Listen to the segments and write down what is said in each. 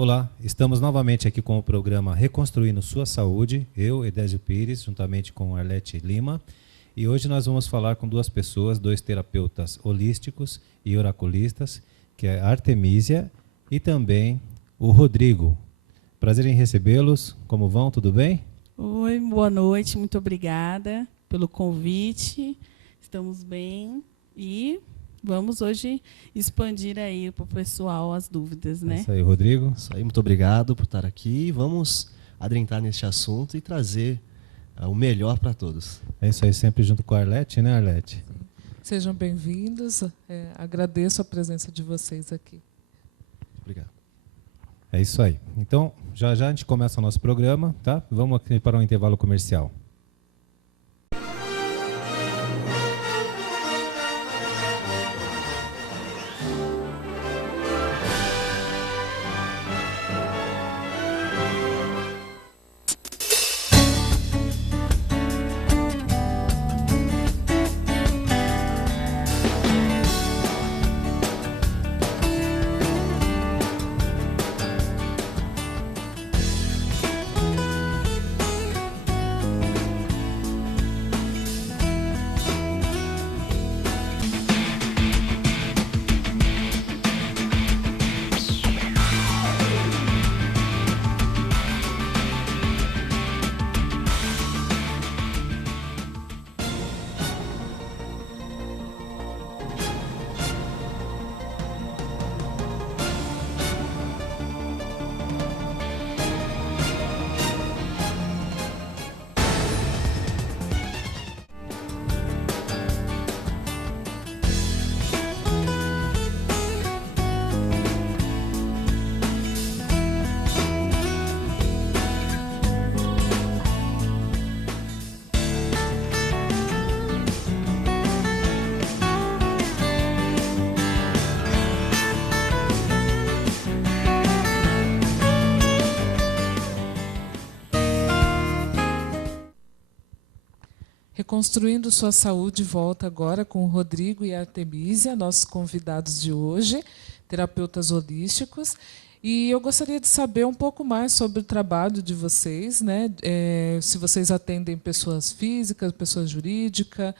Olá, estamos novamente aqui com o programa Reconstruindo Sua Saúde, eu, Edésio Pires, juntamente com Arlete Lima. E hoje nós vamos falar com duas pessoas, dois terapeutas holísticos e oraculistas, que é a Artemísia e também o Rodrigo. Prazer em recebê-los. Como vão? Tudo bem? Oi, boa noite. Muito obrigada pelo convite. Estamos bem e vamos hoje expandir aí para o pessoal as dúvidas, né? É isso aí, Rodrigo. Isso aí, muito obrigado por estar aqui. Vamos adentrar neste assunto e trazer o melhor para todos. É isso aí, sempre junto com a Arlete, né, Arlete? Sejam bem-vindos. Agradeço a presença de vocês aqui. Obrigado. É isso aí. Então, já já a gente começa o nosso programa, tá? Vamos aqui para um intervalo comercial. Reconstruindo Sua Saúde, volta agora com o Rodrigo e a Artemísia, nossos convidados de hoje, terapeutas holísticos. E eu gostaria de saber um pouco mais sobre o trabalho de vocês, né? Se vocês atendem pessoas físicas, pessoas jurídicas,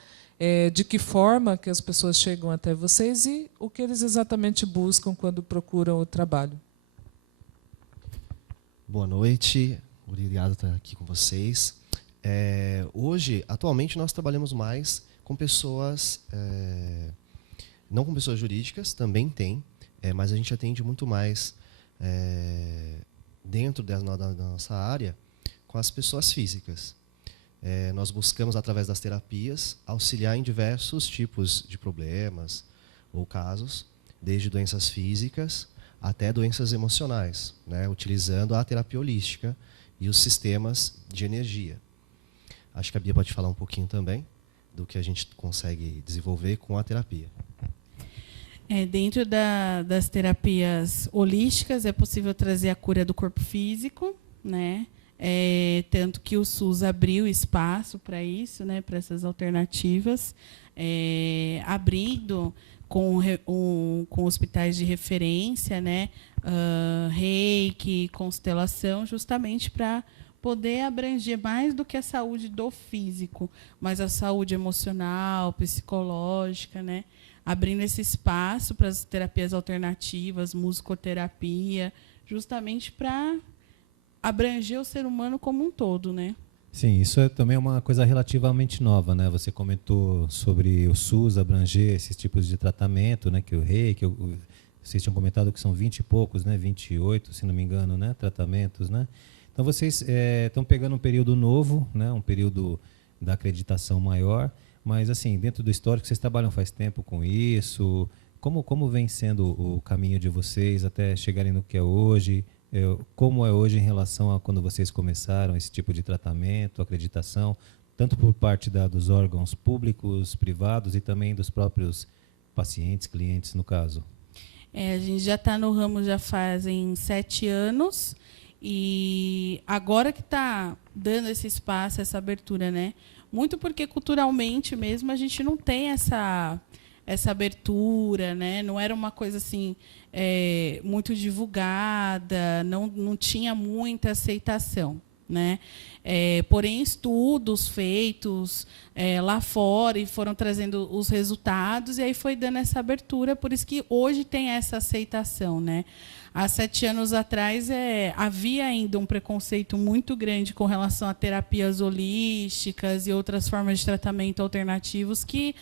de que forma que as pessoas chegam até vocês e o que eles exatamente buscam quando procuram o trabalho. Boa noite, obrigado por estar aqui com vocês. Hoje, atualmente, nós trabalhamos mais com pessoas, não com pessoas jurídicas, também tem, mas a gente atende muito mais dentro da nossa área com as pessoas físicas. Nós buscamos, através das terapias, auxiliar em diversos tipos de problemas ou casos, desde doenças físicas até doenças emocionais, né, utilizando a terapia holística e os sistemas de energia. Acho que a Bia pode falar um pouquinho também do que a gente consegue desenvolver com a terapia. Dentro das terapias holísticas é possível trazer a cura do corpo físico, né? Tanto que o SUS abriu espaço para isso, né? Para essas alternativas, abrindo com hospitais de referência, né? Reiki, constelação, justamente para poder abranger mais do que a saúde do físico, mas a saúde emocional, psicológica, né? Abrindo esse espaço para as terapias alternativas, musicoterapia, justamente para abranger o ser humano como um todo, né? Sim, isso é também uma coisa relativamente nova, né? Você comentou sobre o SUS abranger esses tipos de tratamento, né? Que o reiki, vocês tinham comentado que são 20 e poucos, né? 28, se não me engano, né? Tratamentos, né? Então, vocês estão pegando um período novo, né, um período da acreditação maior, mas, assim, dentro do histórico, vocês trabalham faz tempo com isso? Como vem sendo o caminho de vocês até chegarem no que é hoje? Como é hoje em relação a quando vocês começaram esse tipo de tratamento, acreditação, tanto por parte dos órgãos públicos, privados e também dos próprios pacientes, clientes, no caso? A gente já está no ramo já fazem 7 anos, e agora que está dando esse espaço, essa abertura, né? Muito porque culturalmente mesmo a gente não tem essa abertura, né? Não era uma coisa assim muito divulgada, não tinha muita aceitação, né? Porém, estudos feitos lá fora e foram trazendo os resultados, e aí foi dando essa abertura, por isso que hoje tem essa aceitação, né? Há 7 anos atrás havia ainda um preconceito muito grande com relação a terapias holísticas e outras formas de tratamento alternativos que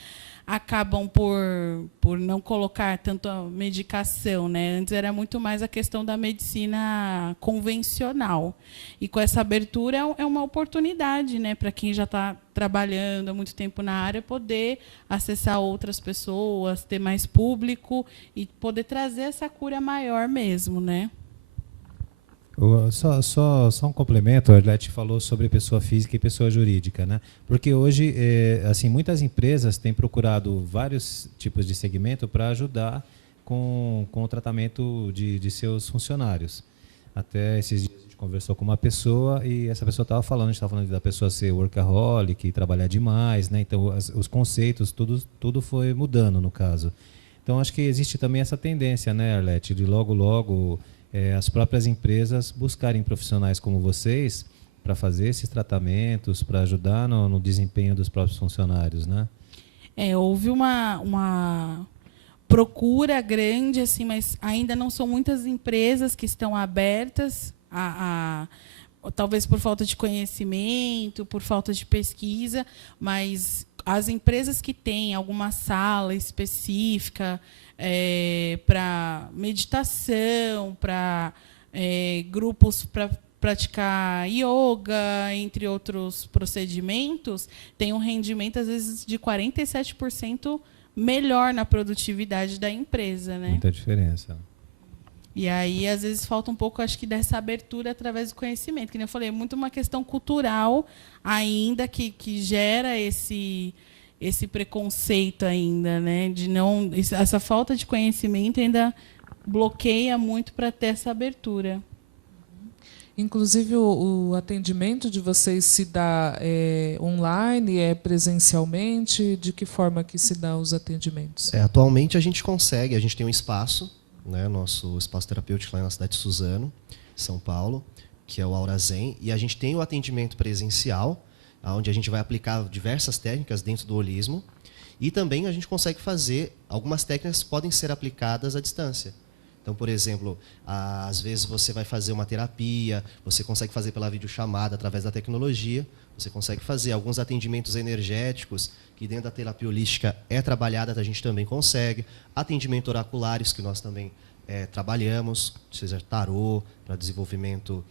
acabam por não colocar tanto a medicação, né? Antes era muito mais a questão da medicina convencional. E com essa abertura é uma oportunidade, né, para quem já está trabalhando há muito tempo na área poder acessar outras pessoas, ter mais público e poder trazer essa cura maior mesmo, né? Só um complemento, a Arlete falou sobre pessoa física e pessoa jurídica, né? Porque hoje, assim, muitas empresas têm procurado vários tipos de segmento para ajudar com o tratamento de seus funcionários. Até esses dias a gente conversou com uma pessoa e essa pessoa estava falando, a gente estava falando da pessoa ser workaholic, trabalhar demais, né? Então os conceitos, tudo foi mudando no caso. Então acho que existe também essa tendência, né, Arlete, de logo as próprias empresas buscarem profissionais como vocês para fazer esses tratamentos, para ajudar no desempenho dos próprios funcionários, né? Houve uma procura grande, assim, mas ainda não são muitas empresas que estão abertas talvez por falta de conhecimento, por falta de pesquisa, mas as empresas que têm alguma sala específica para meditação, para grupos para praticar yoga, entre outros procedimentos, tem um rendimento, às vezes, de 47% melhor na produtividade da empresa, né? Muita diferença. E aí, às vezes, falta um pouco, acho que, dessa abertura através do conhecimento. Que nem eu falei, é muito uma questão cultural ainda que gera esse preconceito ainda, né? Essa falta de conhecimento ainda bloqueia muito para ter essa abertura. Inclusive, o atendimento de vocês se dá online, presencialmente? De que forma que se dá os atendimentos? Atualmente a gente tem um espaço, né, nosso espaço terapêutico lá na cidade de Suzano, São Paulo, que é o Aura Zen, e a gente tem o atendimento presencial, onde a gente vai aplicar diversas técnicas dentro do holismo, e também a gente consegue fazer, algumas técnicas podem ser aplicadas à distância. Então, por exemplo, às vezes você vai fazer uma terapia, você consegue fazer pela videochamada através da tecnologia, você consegue fazer alguns atendimentos energéticos, que dentro da terapia holística trabalhada, a gente também consegue. Atendimento oraculares, que nós também trabalhamos, seja tarô, para desenvolvimento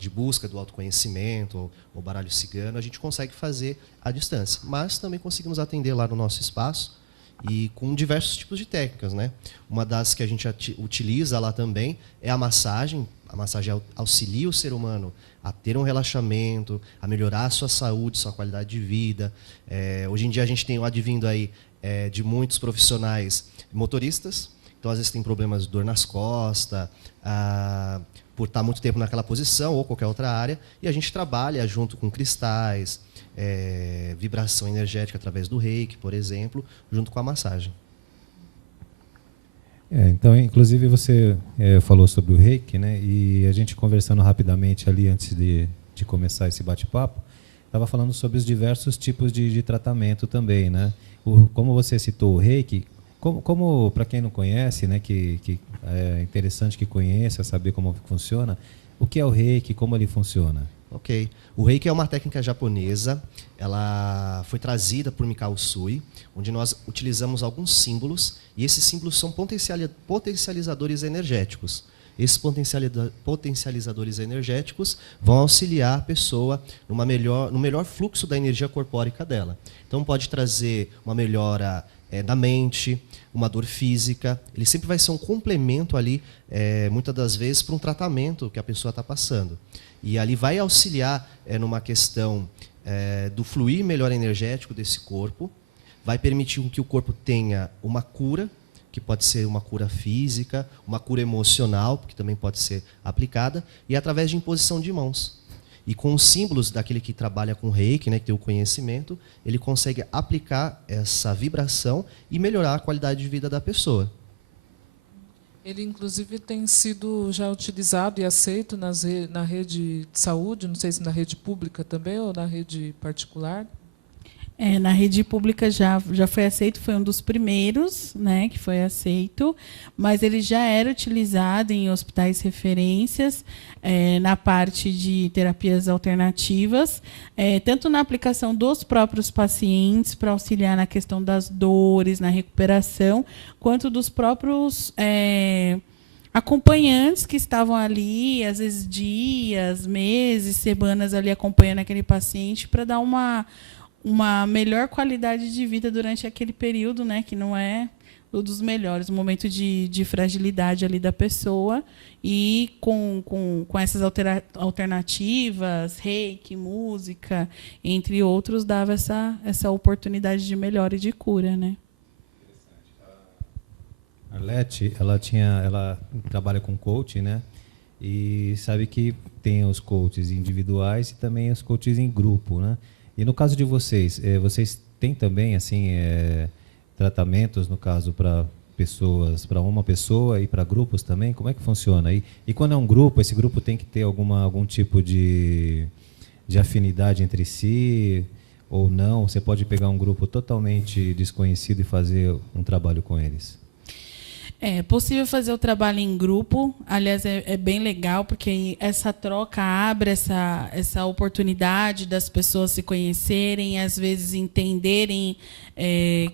de busca do autoconhecimento, ou baralho cigano, a gente consegue fazer à distância. Mas também conseguimos atender lá no nosso espaço, e com diversos tipos de técnicas, né? Uma das que a gente utiliza lá também é a massagem. A massagem auxilia o ser humano a ter um relaxamento, a melhorar a sua saúde, sua qualidade de vida. Hoje em dia a gente tem o advindo aí de muitos profissionais motoristas, então às vezes tem problemas de dor nas costas, por estar muito tempo naquela posição ou qualquer outra área, e a gente trabalha junto com cristais, vibração energética através do reiki, por exemplo, junto com a massagem. Então, inclusive, você falou sobre o reiki, né? E a gente conversando rapidamente ali antes de começar esse bate-papo, estava falando sobre os diversos tipos de tratamento também, né? Como você citou o reiki, como para quem não conhece, né, que é interessante que conheça, saber como funciona, o que é o reiki, como ele funciona? Ok. O reiki é uma técnica japonesa, ela foi trazida por Mikao Usui, onde nós utilizamos alguns símbolos, e esses símbolos são potencializadores energéticos. Esses potencializadores energéticos vão auxiliar a pessoa no melhor fluxo da energia corpórica dela. Então pode trazer uma melhora da mente, uma dor física. Ele sempre vai ser um complemento ali, muitas das vezes, para um tratamento que a pessoa está passando. E ali vai auxiliar numa questão do fluir melhor energético desse corpo, vai permitir que o corpo tenha uma cura, que pode ser uma cura física, uma cura emocional, que também pode ser aplicada, e através de imposição de mãos. E com os símbolos daquele que trabalha com reiki, né, que tem o conhecimento, ele consegue aplicar essa vibração e melhorar a qualidade de vida da pessoa. Ele, inclusive, tem sido já utilizado e aceito na rede de saúde, não sei se na rede pública também ou na rede particular. Na rede pública já foi aceito, foi um dos primeiros, né, que foi aceito, mas ele já era utilizado em hospitais referências, na parte de terapias alternativas, tanto na aplicação dos próprios pacientes, para auxiliar na questão das dores, na recuperação, quanto dos próprios acompanhantes que estavam ali, às vezes dias, meses, semanas ali acompanhando aquele paciente para dar uma melhor qualidade de vida durante aquele período, né, que não é um dos melhores, um momento de fragilidade ali da pessoa, e com essas alternativas, reiki, música, entre outros, dava essa oportunidade de melhora e de cura, né? A Arlete, ela trabalha com coaching, né? E sabe que tem os coaches individuais e também os coaches em grupo, né? E no caso de vocês, vocês têm também assim tratamentos, no caso, para pessoas, para uma pessoa e para grupos também? Como é que funciona? E quando é um grupo, esse grupo tem que ter algum tipo de afinidade entre si ou não? Você pode pegar um grupo totalmente desconhecido e fazer um trabalho com eles? É possível fazer o trabalho em grupo, aliás, é bem legal, porque essa troca abre essa oportunidade das pessoas se conhecerem, às vezes entenderem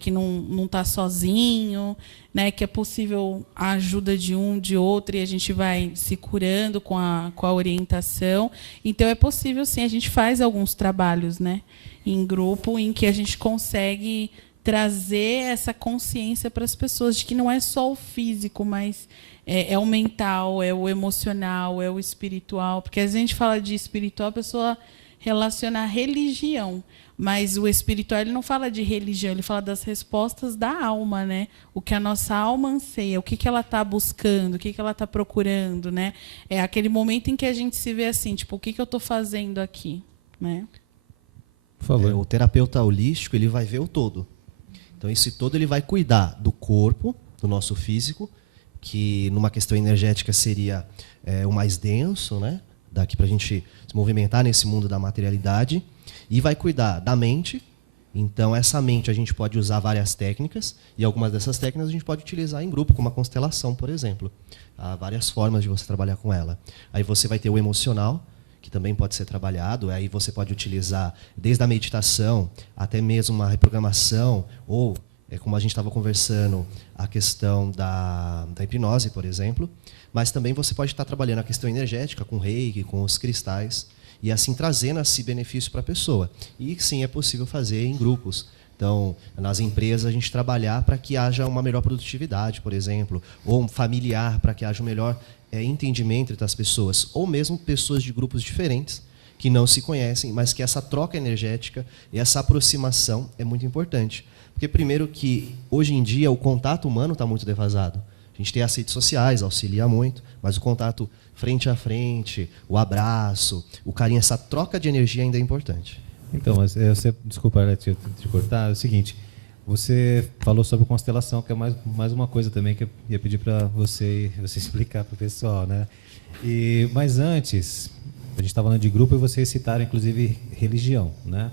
que não está sozinho, né, que é possível a ajuda de um, de outro, e a gente vai se curando com a orientação. Então, é possível, sim, a gente faz alguns trabalhos, né, em grupo, em que a gente consegue trazer essa consciência para as pessoas de que não é só o físico, mas é o mental, é o emocional, é o espiritual. Porque às vezes a gente fala de espiritual, a pessoa relaciona a religião, mas o espiritual ele não fala de religião, ele fala das respostas da alma, né? O que a nossa alma anseia, o que ela está buscando, o que ela está procurando, né? É aquele momento em que a gente se vê assim, tipo, o que eu estou fazendo aqui, né? Por favor. O terapeuta holístico, ele vai ver o todo. Então, esse todo ele vai cuidar do corpo, do nosso físico, que numa questão energética seria o mais denso, né? Daqui para a gente se movimentar nesse mundo da materialidade. E vai cuidar da mente. Então, essa mente a gente pode usar várias técnicas, e algumas dessas técnicas a gente pode utilizar em grupo, como a constelação, por exemplo. Há várias formas de você trabalhar com ela. Aí você vai ter o emocional, que também pode ser trabalhado. Aí você pode utilizar desde a meditação até mesmo uma reprogramação, ou, como a gente estava conversando, a questão da hipnose, por exemplo. Mas também você pode estar trabalhando a questão energética, com reiki, com os cristais, e assim trazendo esse benefício para a pessoa. E sim, é possível fazer em grupos. Então, nas empresas, a gente trabalhar para que haja uma melhor produtividade, por exemplo, ou um familiar, para que haja um melhor entendimento entre as pessoas, ou mesmo pessoas de grupos diferentes que não se conhecem, mas que essa troca energética e essa aproximação é muito importante. Porque, primeiro, que hoje em dia o contato humano está muito defasado. A gente tem as redes sociais, auxilia muito, mas o contato frente a frente, o abraço, o carinho, essa troca de energia ainda é importante. Então, desculpa, Arlete, te cortar, é o seguinte, você falou sobre constelação, que é mais uma coisa também que eu ia pedir para você explicar para o pessoal, né? Mas antes, a gente estava falando de grupo e vocês citaram, inclusive, religião, né?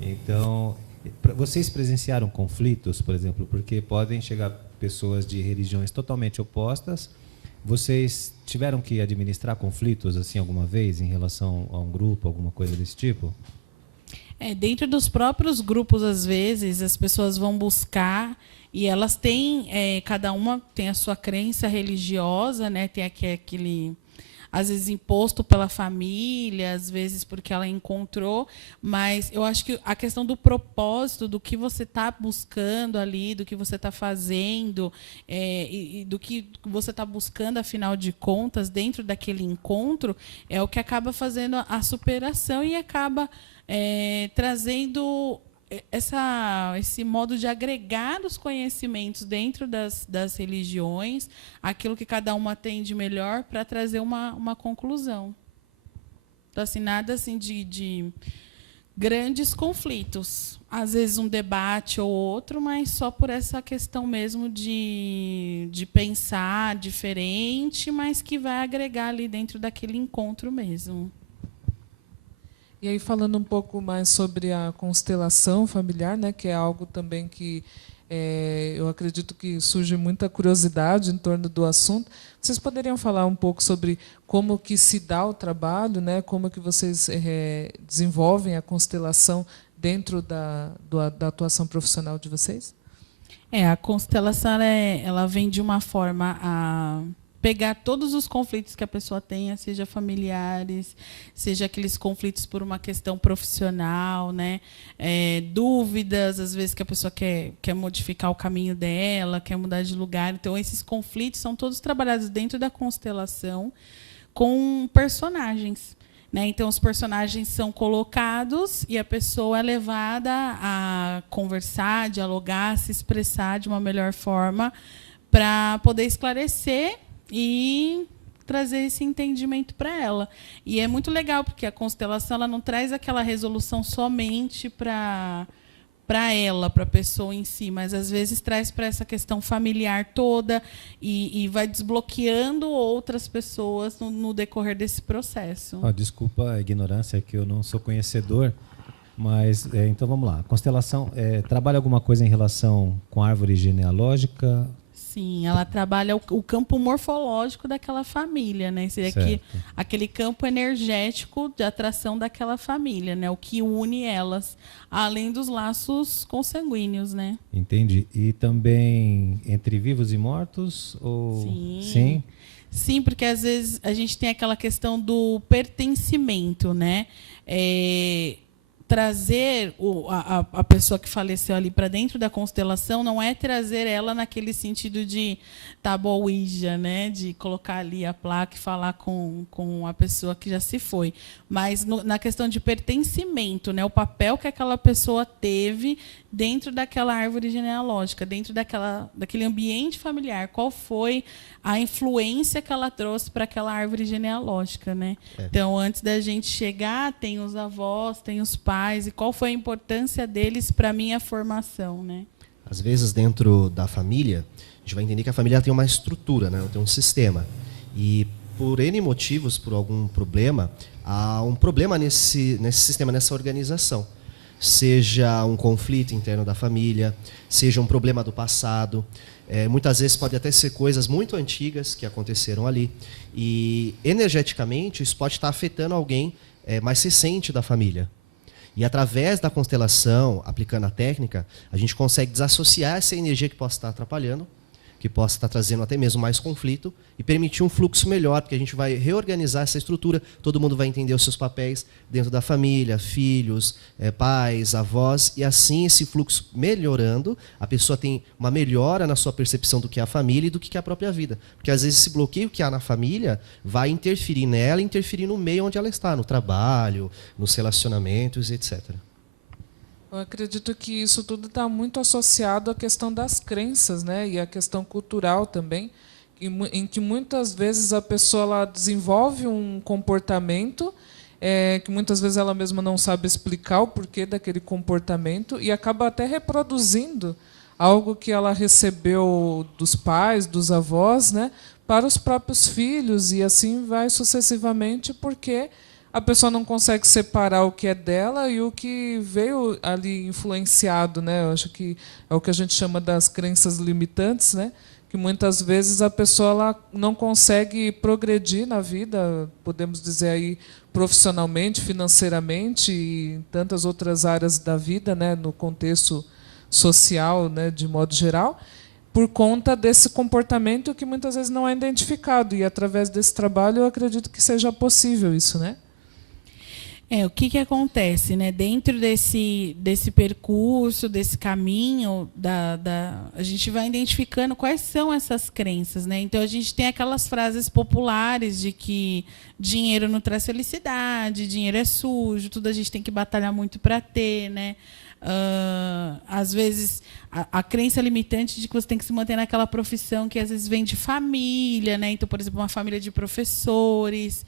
Então, vocês presenciaram conflitos, por exemplo, porque podem chegar pessoas de religiões totalmente opostas. Vocês tiveram que administrar conflitos assim alguma vez em relação a um grupo, alguma coisa desse tipo? Dentro dos próprios grupos, às vezes, as pessoas vão buscar e elas têm, cada uma tem a sua crença religiosa, né? Tem aquele, às vezes, imposto pela família, às vezes porque ela encontrou, mas eu acho que a questão do propósito, do que você está buscando ali, do que você está fazendo, e do que você está buscando, afinal de contas, dentro daquele encontro, é o que acaba fazendo a superação e acaba trazendo esse modo de agregar os conhecimentos dentro das religiões, aquilo que cada uma tem de melhor, para trazer uma conclusão. Então, assim, nada assim de grandes conflitos. Às vezes um debate ou outro, mas só por essa questão mesmo de pensar diferente, mas que vai agregar ali dentro daquele encontro mesmo. E aí, falando um pouco mais sobre a constelação familiar, né, que é algo também que eu acredito que surge muita curiosidade em torno do assunto. Vocês poderiam falar um pouco sobre como que se dá o trabalho, né, como que vocês desenvolvem a constelação dentro da atuação profissional de vocês? A constelação ela vem de uma forma a pegar todos os conflitos que a pessoa tenha, seja familiares, seja aqueles conflitos por uma questão profissional, né? Dúvidas, às vezes que a pessoa quer modificar o caminho dela, quer mudar de lugar. Então, esses conflitos são todos trabalhados dentro da constelação com personagens. Né? Então, os personagens são colocados e a pessoa é levada a conversar, dialogar, se expressar de uma melhor forma para poder esclarecer e trazer esse entendimento para ela. E é muito legal, porque a constelação ela não traz aquela resolução somente para ela, para a pessoa em si, mas às vezes traz para essa questão familiar toda e vai desbloqueando outras pessoas no decorrer desse processo. Desculpa a ignorância, que eu não sou conhecedor, mas então vamos lá. A constelação trabalha alguma coisa em relação com a árvore genealógica? Sim, ela trabalha o campo morfológico daquela família, né? Seria aquele campo energético de atração daquela família, né? O que une elas, além dos laços consanguíneos, né? Entendi. E também entre vivos e mortos? Ou... Sim. Sim, porque às vezes a gente tem aquela questão do pertencimento, né? Trazer a pessoa que faleceu ali para dentro da constelação não é trazer ela naquele sentido de tábua Ouija, né? De colocar ali a placa e falar com a pessoa que já se foi. Mas na questão de pertencimento, né? O papel que aquela pessoa teve dentro daquela árvore genealógica, dentro daquele ambiente familiar. Qual foi a influência que ela trouxe para aquela árvore genealógica, né? Então, antes da gente chegar, tem os avós, tem os pais, e qual foi a importância deles para a minha formação, né? Às vezes, dentro da família, a gente vai entender que a família tem uma estrutura, né? Tem um sistema. E, por N motivos, por algum problema, há um problema nesse sistema, nessa organização. Seja um conflito interno da família, seja um problema do passado. Muitas vezes pode até ser coisas muito antigas que aconteceram ali. E, energeticamente, isso pode estar afetando alguém mais recente da família. E, através da constelação, aplicando a técnica, a gente consegue desassociar essa energia que possa estar atrapalhando, que possa estar trazendo até mesmo mais conflito, e permitir um fluxo melhor, porque a gente vai reorganizar essa estrutura, todo mundo vai entender os seus papéis dentro da família, filhos, pais, avós, e assim esse fluxo melhorando, a pessoa tem uma melhora na sua percepção do que é a família e do que é a própria vida. Porque às vezes esse bloqueio que há na família vai interferir nela, interferir no meio onde ela está, no trabalho, nos relacionamentos, etc. Eu acredito que isso tudo está muito associado à questão das crenças, né? E à questão cultural também, em que muitas vezes a pessoa ela desenvolve um comportamento que muitas vezes ela mesma não sabe explicar o porquê daquele comportamento e acaba até reproduzindo algo que ela recebeu dos pais, dos avós, né? Para os próprios filhos, e assim vai sucessivamente, porque a pessoa não consegue separar o que é dela e o que veio ali influenciado, né? Eu acho que é o que a gente chama das crenças limitantes, né? Que muitas vezes a pessoa ela não consegue progredir na vida, podemos dizer aí profissionalmente, financeiramente e em tantas outras áreas da vida, né? No contexto social, né? De modo geral, por conta desse comportamento que muitas vezes não é identificado, e através desse trabalho eu acredito que seja possível isso, né? O que acontece, né? Dentro desse percurso, desse caminho, a gente vai identificando quais são essas crenças, né? Então, a gente tem aquelas frases populares de que dinheiro não traz felicidade, dinheiro é sujo, tudo a gente tem que batalhar muito para ter, né? Às vezes, a crença limitante de que você tem que se manter naquela profissão que às vezes vem de família, né? Então, por exemplo, uma família de professores,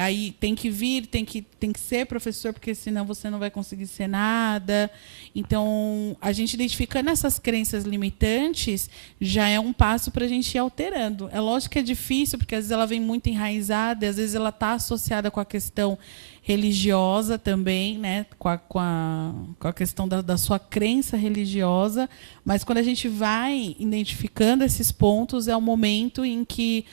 aí tem que vir, tem que ser professor, porque senão você não vai conseguir ser nada. Então, a gente identificando essas crenças limitantes já é um passo para a gente ir alterando. É lógico que é difícil, porque às vezes ela vem muito enraizada, e às vezes ela está associada com a questão religiosa também, né? com a questão da sua crença religiosa, mas quando a gente vai identificando esses pontos, é o momento em que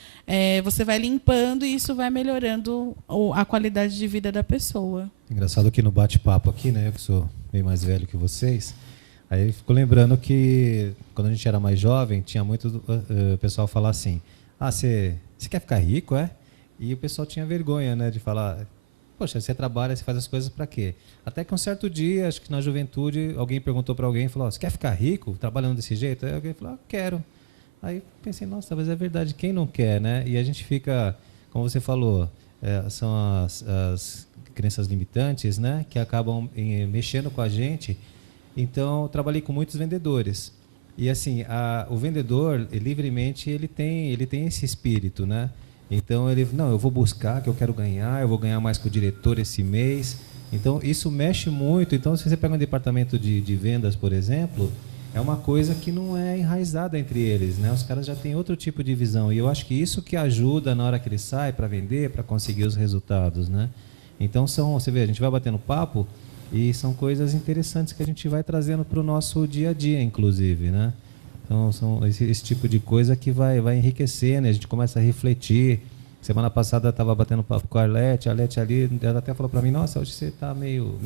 você vai limpando e isso vai melhorando a qualidade de vida da pessoa. Engraçado que no bate-papo aqui, né, eu que sou bem mais velho que vocês, aí eu fico lembrando que quando a gente era mais jovem, tinha muito pessoal falar assim, você quer ficar rico, é? E o pessoal tinha vergonha, né, de falar, poxa, você trabalha, você faz as coisas para quê? Até que um certo dia, acho que na juventude, alguém perguntou para alguém, falou, você quer ficar rico trabalhando desse jeito? Aí alguém falou, quero. Aí pensei, nossa, talvez é verdade, quem não quer, né? E a gente fica, como você falou, são as crenças limitantes, né, que acabam mexendo com a gente. Então, eu trabalhei com muitos vendedores. E assim, o vendedor, livremente, ele tem esse espírito, né? Então, eu vou buscar, que eu quero ganhar, eu vou ganhar mais com o diretor esse mês. Então, isso mexe muito. Então, se você pega um departamento de vendas, por exemplo, é uma coisa que não é enraizada entre eles, né? Os caras já têm outro tipo de visão. E eu acho que isso que ajuda na hora que ele sai para vender, para conseguir os resultados, né? Então, você vê, a gente vai batendo papo e são coisas interessantes que a gente vai trazendo para o nosso dia a dia, inclusive, né? Então, são esse tipo de coisa que vai enriquecer, né? A gente começa a refletir. Semana passada eu estava batendo papo com a Arlete ali, ela até falou para mim, nossa, hoje você está meio...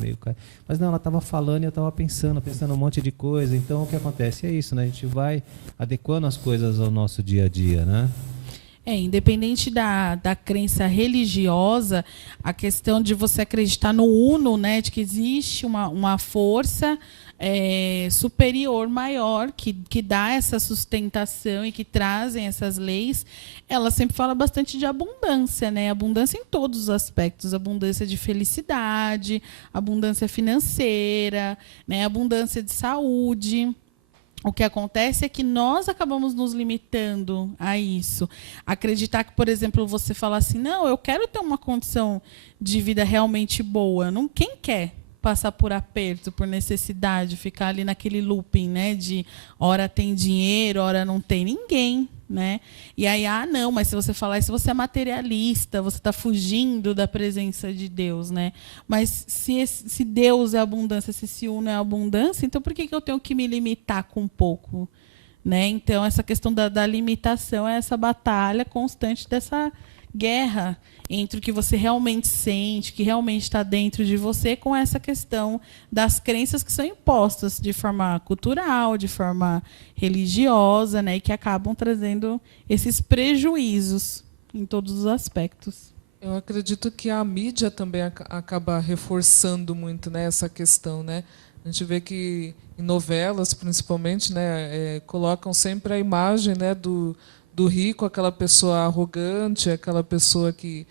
Mas não, ela estava falando e eu estava pensando um monte de coisa. Então, o que acontece é isso, né? A gente vai adequando as coisas ao nosso dia a dia, né? Independente da crença religiosa, a questão de você acreditar no uno, né, de que existe uma força superior, maior, que dá essa sustentação e que trazem essas leis, ela sempre fala bastante de abundância, né? Abundância em todos os aspectos, abundância de felicidade, abundância financeira, né? Abundância de saúde. O que acontece é que nós acabamos nos limitando a isso. Acreditar que, por exemplo, você fala assim, não, eu quero ter uma condição de vida realmente boa. Quem quer passar por aperto, por necessidade, ficar ali naquele looping, né, de hora tem dinheiro, hora não tem ninguém, né? E aí, não, mas se você falar isso, você é materialista, você está fugindo da presença de Deus, né? Mas se Deus é abundância, se esse uno é abundância, então por que eu tenho que me limitar com pouco? Né? Então, essa questão da limitação é essa batalha constante dessa guerra entre o que você realmente sente, que realmente está dentro de você, com essa questão das crenças que são impostas de forma cultural, de forma religiosa, né, e que acabam trazendo esses prejuízos em todos os aspectos. Eu acredito que a mídia também acaba reforçando muito, né, essa questão, né? A gente vê que em novelas, principalmente, né, colocam sempre a imagem, né, do rico, aquela pessoa arrogante, aquela pessoa que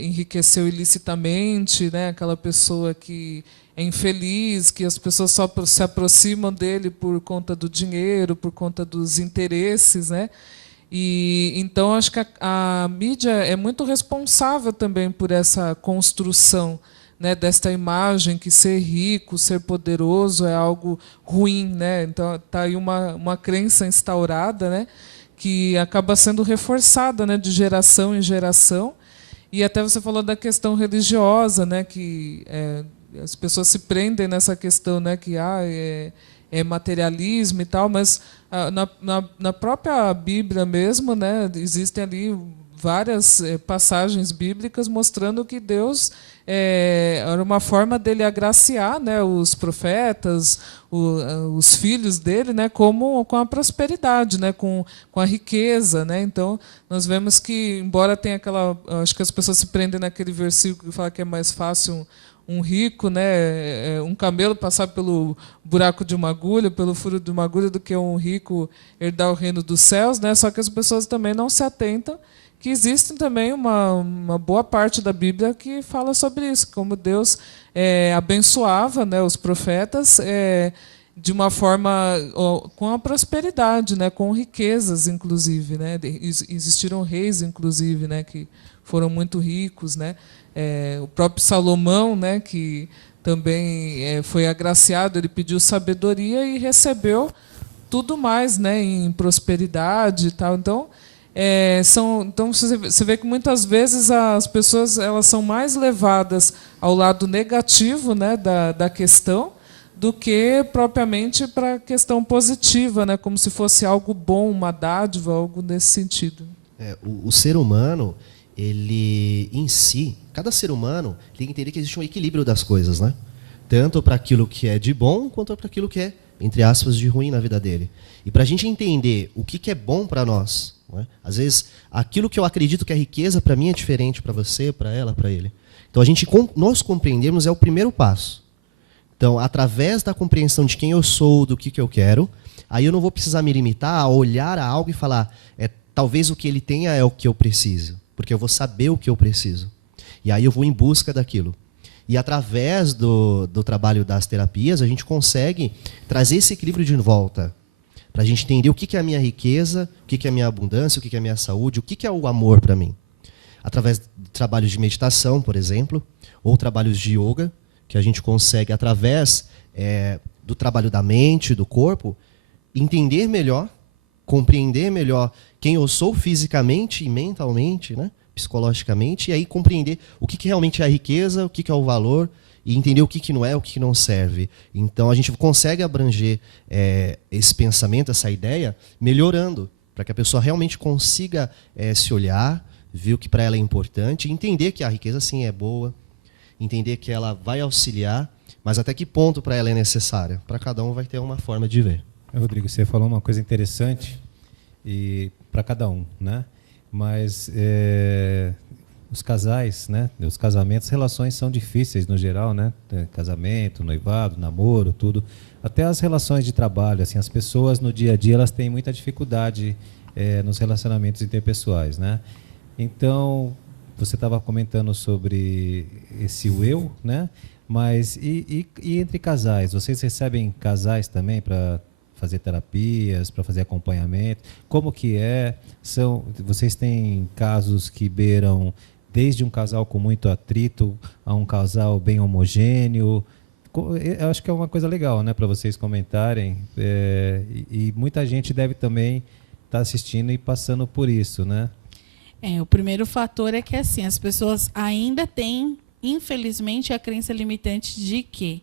enriqueceu ilicitamente, né? Aquela pessoa que é infeliz, que as pessoas só se aproximam dele por conta do dinheiro, por conta dos interesses, né? E então acho que a mídia é muito responsável também por essa construção, né, desta imagem que ser rico, ser poderoso é algo ruim, né? Então está aí uma crença instaurada, né, que acaba sendo reforçada, né, de geração em geração. E até você falou da questão religiosa, né, que as pessoas se prendem nessa questão, né, que é materialismo e tal, mas na própria Bíblia mesmo, né, existem ali várias passagens bíblicas mostrando que Deus era uma forma dele agraciar, né, os profetas, os filhos dele, né, com a prosperidade, né, com a riqueza, né? Então nós vemos que, embora tenha acho que as pessoas se prendem naquele versículo que fala que é mais fácil um rico, né, um camelo passar pelo buraco de uma agulha, pelo furo de uma agulha, do que um rico herdar o reino dos céus, né? Só que as pessoas também não se atentam que existe também uma boa parte da Bíblia que fala sobre isso, como Deus abençoava, né, os profetas de uma forma com a prosperidade, né, com riquezas, inclusive, né, existiram reis, inclusive, né, que foram muito ricos, né, o próprio Salomão, né, que também foi agraciado, ele pediu sabedoria e recebeu tudo mais, né, em prosperidade e tal. Então, então você vê que muitas vezes as pessoas elas são mais levadas ao lado negativo, né, da questão, do que propriamente para a questão positiva, né, como se fosse algo bom, uma dádiva, algo nesse sentido. O ser humano, ele em si, cada ser humano tem que entender que existe um equilíbrio das coisas, né? Tanto para aquilo que é de bom, quanto para aquilo que é, entre aspas, de ruim na vida dele. E para a gente entender o que é bom para nós, né? Às vezes, aquilo que eu acredito que é riqueza para mim é diferente para você, para ela, para ele. Então, nós compreendermos é o primeiro passo. Então, através da compreensão de quem eu sou, do que eu quero, aí eu não vou precisar me limitar a olhar a algo e falar, talvez o que ele tenha é o que eu preciso, porque eu vou saber o que eu preciso. E aí eu vou em busca daquilo. E através do trabalho das terapias, a gente consegue trazer esse equilíbrio de volta, para a gente entender o que é a minha riqueza, o que é a minha abundância, o que é a minha saúde, o que é o amor para mim. Através de trabalhos de meditação, por exemplo, ou trabalhos de yoga, que a gente consegue, através do trabalho da mente, do corpo, entender melhor, compreender melhor quem eu sou fisicamente e mentalmente, né, psicologicamente, e aí compreender o que realmente é a riqueza, o que é o valor, e entender o que não é, o que não serve. Então, a gente consegue abranger esse pensamento, essa ideia, melhorando, para que a pessoa realmente consiga se olhar, ver o que para ela é importante, e entender que a riqueza, sim, é boa, entender que ela vai auxiliar, mas até que ponto para ela é necessária. Para cada um vai ter uma forma de ver. Rodrigo, você falou uma coisa interessante e para cada um, né? Mas os casais, né? Os casamentos, relações são difíceis no geral, né? Casamento, noivado, namoro, tudo. Até as relações de trabalho, assim, as pessoas no dia a dia elas têm muita dificuldade nos relacionamentos interpessoais, né? Então, você estava comentando sobre esse eu, né? Mas e entre casais? Vocês recebem casais também para fazer terapias, para fazer acompanhamento? Como que é? Vocês têm casos que beiram desde um casal com muito atrito a um casal bem homogêneo? Eu acho que é uma coisa legal, né, para vocês comentarem. E muita gente deve também estar assistindo e passando por isso, né? O primeiro fator é que assim, as pessoas ainda têm, infelizmente, a crença limitante de que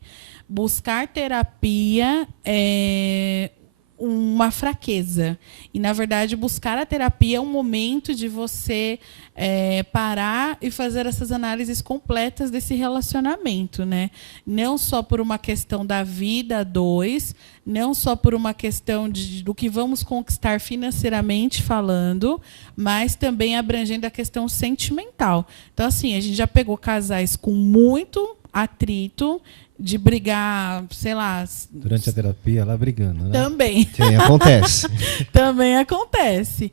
buscar terapia é uma fraqueza. E, na verdade, buscar a terapia é um momento de você parar e fazer essas análises completas desse relacionamento, né? Não só por uma questão da vida a dois, não só por uma questão do que vamos conquistar financeiramente falando, mas também abrangendo a questão sentimental. Então, assim, a gente já pegou casais com muito atrito, de brigar, sei lá... Durante a terapia, lá brigando, né? Também. Sim, acontece. Também acontece.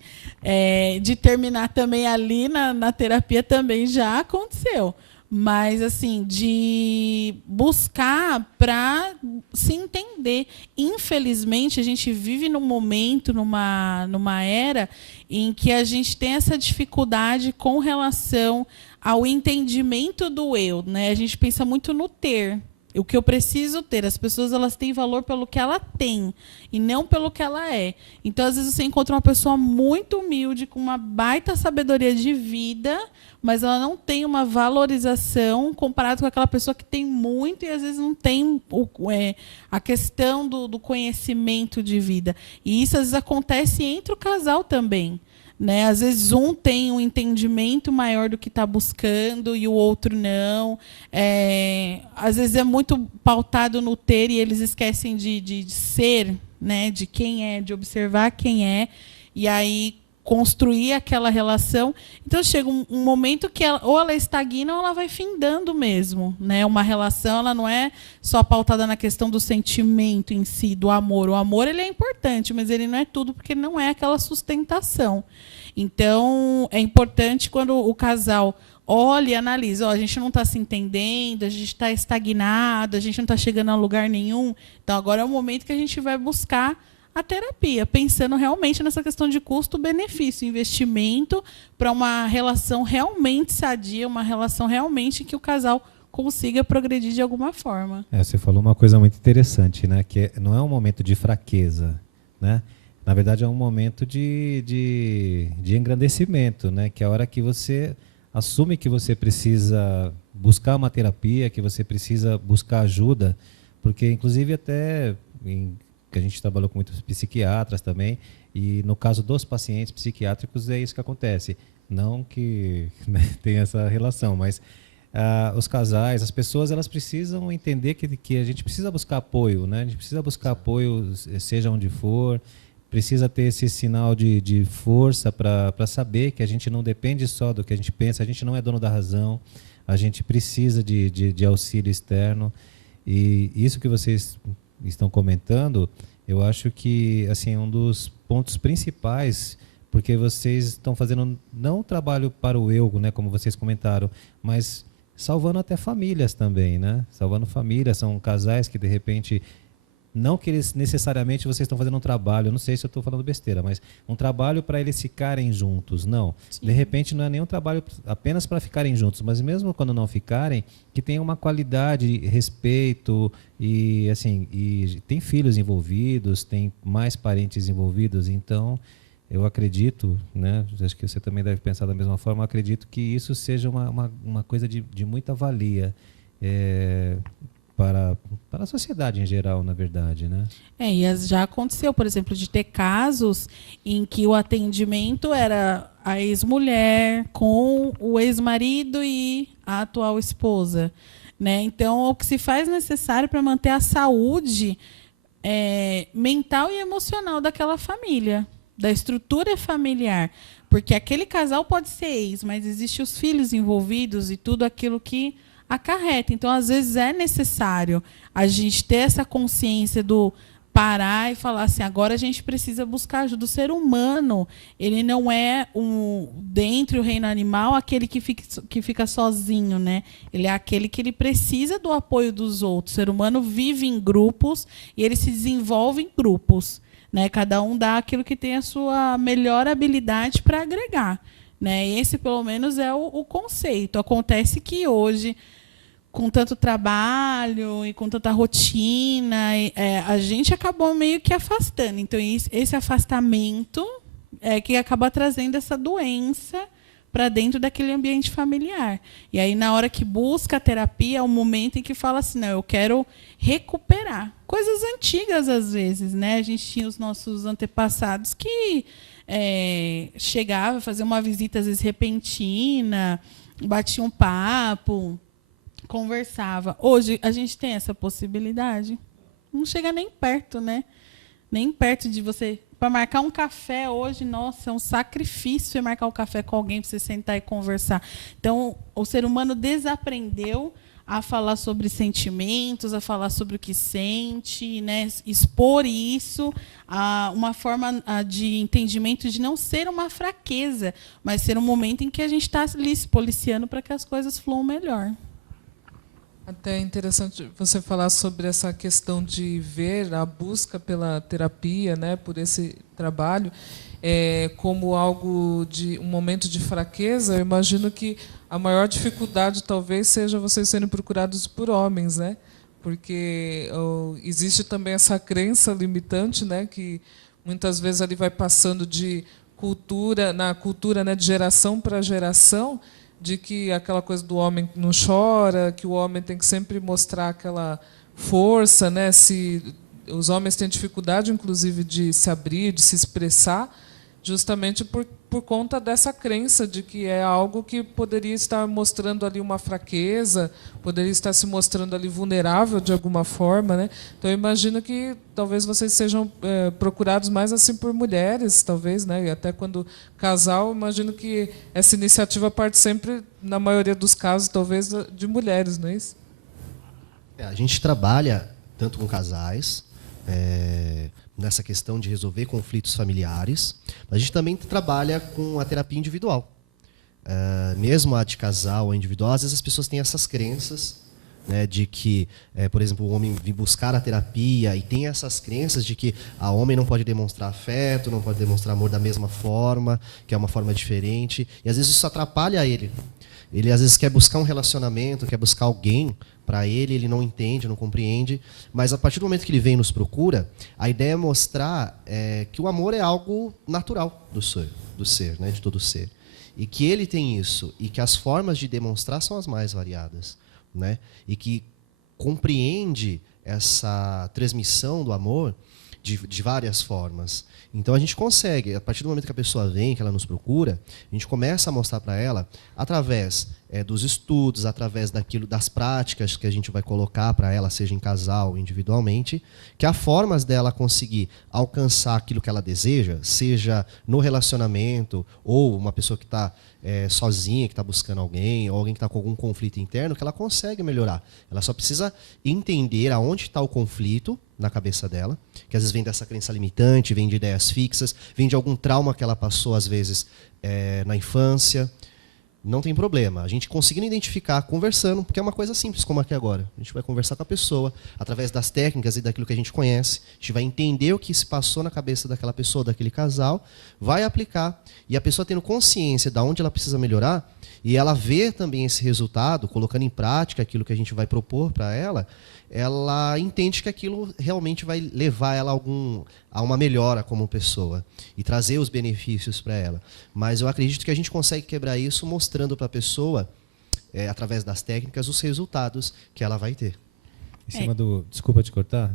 De terminar também ali na terapia também já aconteceu. Mas, assim, de buscar para se entender. Infelizmente, a gente vive num momento, numa era, em que a gente tem essa dificuldade com relação ao entendimento do eu, né? A gente pensa muito no ter. O que eu preciso ter. As pessoas elas têm valor pelo que ela tem e não pelo que ela é. Então, às vezes, você encontra uma pessoa muito humilde, com uma baita sabedoria de vida, mas ela não tem uma valorização comparado com aquela pessoa que tem muito e, às vezes, não tem a questão do conhecimento de vida. E isso, às vezes, acontece entre o casal também. Né? Às vezes um tem um entendimento maior do que está buscando e o outro não. Às vezes é muito pautado no ter e eles esquecem de ser, né? De quem é, de observar quem é, e aí construir aquela relação. Então chega um momento que ou ela estagna ou ela vai findando mesmo, né? Uma relação ela não é só pautada na questão do sentimento em si, do amor. O amor ele é importante, mas ele não é tudo, porque não é aquela sustentação. Então é importante quando o casal olhe e analise. A gente não está se entendendo, a gente está estagnado, a gente não está chegando a lugar nenhum. Então, agora é o momento que a gente vai buscar a terapia, pensando realmente nessa questão de custo-benefício, investimento para uma relação realmente sadia, uma relação realmente que o casal consiga progredir de alguma forma. Você falou uma coisa muito interessante, né? Que não é um momento de fraqueza, né? Na verdade, é um momento de engrandecimento, né? Que é a hora que você assume que você precisa buscar uma terapia, que você precisa buscar ajuda, porque, inclusive, que a gente trabalhou com muitos psiquiatras também, e no caso dos pacientes psiquiátricos é isso que acontece. Não que tenha essa relação, mas os casais, as pessoas, elas precisam entender que a gente precisa buscar apoio, né? A gente precisa buscar apoio, seja onde for, precisa ter esse sinal de força para saber que a gente não depende só do que a gente pensa, a gente não é dono da razão, a gente precisa de auxílio externo. E isso que vocês estão comentando, eu acho que assim, um dos pontos principais, porque vocês estão fazendo não um trabalho para o eu, né, como vocês comentaram, mas salvando até famílias também, né? Salvando famílias, são casais que de repente, não que eles necessariamente vocês estão fazendo um trabalho, eu não sei se eu estou falando besteira, mas um trabalho para eles ficarem juntos, não. Sim. De repente não é nenhum trabalho apenas para ficarem juntos, mas mesmo quando não ficarem, que tenha uma qualidade, respeito e assim, e tem filhos envolvidos, tem mais parentes envolvidos, então eu acredito, né, acho que você também deve pensar da mesma forma, eu acredito que isso seja uma coisa de muita valia para a sociedade em geral, na verdade, né? E já aconteceu, por exemplo, de ter casos em que o atendimento era a ex-mulher com o ex-marido e a atual esposa, né? Então, o que se faz necessário para manter a saúde mental e emocional daquela família, da estrutura familiar, porque aquele casal pode ser ex, mas existem os filhos envolvidos e tudo aquilo que acarreta. Então, às vezes, é necessário a gente ter essa consciência do parar e falar assim, agora a gente precisa buscar ajuda. O ser humano, ele não é dentro do reino animal aquele que fica sozinho, né? Ele é aquele que ele precisa do apoio dos outros. O ser humano vive em grupos e ele se desenvolve em grupos, né? Cada um dá aquilo que tem a sua melhor habilidade para agregar, né? Esse, pelo menos, é o conceito. Acontece que hoje, com tanto trabalho e com tanta rotina, a gente acabou meio que afastando. Então, esse afastamento é que acaba trazendo essa doença para dentro daquele ambiente familiar. E aí, na hora que busca a terapia, é o momento em que fala assim, não, eu quero recuperar. Coisas antigas, às vezes, né? A gente tinha os nossos antepassados que chegava a fazer uma visita, às vezes, repentina, batia um papo, conversava. Hoje, a gente tem essa possibilidade? Não chega nem perto, né? Nem perto de você... Para marcar um café hoje, nossa, é um sacrifício você marcar um café com alguém para você sentar e conversar. Então, o ser humano desaprendeu a falar sobre sentimentos, a falar sobre o que sente, né? Expor isso, uma forma de entendimento de não ser uma fraqueza, mas ser um momento em que a gente está ali se policiando para que as coisas fluam melhor. Até é interessante você falar sobre essa questão de ver a busca pela terapia, né, por esse trabalho, como algo de um momento de fraqueza. Eu imagino que a maior dificuldade talvez seja vocês serem procurados por homens, né? Porque existe também essa crença limitante, né, que muitas vezes ali vai passando de cultura, na cultura, né, de geração para geração, de que aquela coisa do homem não chora, que o homem tem que sempre mostrar aquela força, né? Se os homens têm dificuldade, inclusive, de se abrir, de se expressar, justamente por conta dessa crença de que é algo que poderia estar mostrando ali uma fraqueza, poderia estar se mostrando ali vulnerável de alguma forma, né? Então, eu imagino que talvez vocês sejam procurados mais assim por mulheres, talvez, né? E até quando casal, eu imagino que essa iniciativa parte sempre, na maioria dos casos, talvez, de mulheres, não é isso? A gente trabalha tanto com casais, nessa questão de resolver conflitos familiares, mas a gente também trabalha com a terapia individual. mesmo a de casal ou individual, às vezes as pessoas têm essas crenças, né, de que, por exemplo, o homem vir buscar a terapia e tem essas crenças de que o homem não pode demonstrar afeto, não pode demonstrar amor da mesma forma, que é uma forma diferente, e às vezes isso atrapalha ele. Ele às vezes quer buscar um relacionamento, quer buscar alguém para ele não entende, não compreende, mas a partir do momento que ele vem e nos procura, a ideia é mostrar que o amor é algo natural do ser, né, de todo ser. E que ele tem isso, e que as formas de demonstrar são as mais variadas, né? E que compreende essa transmissão do amor de várias formas. Então a gente consegue, a partir do momento que a pessoa vem, que ela nos procura, a gente começa a mostrar para ela, através dos estudos, através das práticas que a gente vai colocar para ela, seja em casal ou individualmente, que há formas dela conseguir alcançar aquilo que ela deseja, seja no relacionamento, ou uma pessoa que está sozinha, que está buscando alguém, ou alguém que está com algum conflito interno, que ela consegue melhorar. Ela só precisa entender aonde está o conflito na cabeça dela, que às vezes vem dessa crença limitante, vem de ideias fixas, vem de algum trauma que ela passou, às vezes, na infância. Não tem problema. A gente conseguindo identificar, conversando, porque é uma coisa simples como aqui agora. A gente vai conversar com a pessoa, através das técnicas e daquilo que a gente conhece. A gente vai entender o que se passou na cabeça daquela pessoa, daquele casal, vai aplicar. E a pessoa tendo consciência de onde ela precisa melhorar, e ela vê também esse resultado, colocando em prática aquilo que a gente vai propor para ela, ela entende que aquilo realmente vai levar ela a uma melhora como pessoa e trazer os benefícios para ela. Mas eu acredito que a gente consegue quebrar isso mostrando para a pessoa, através das técnicas, os resultados que ela vai ter. Em cima desculpa te cortar,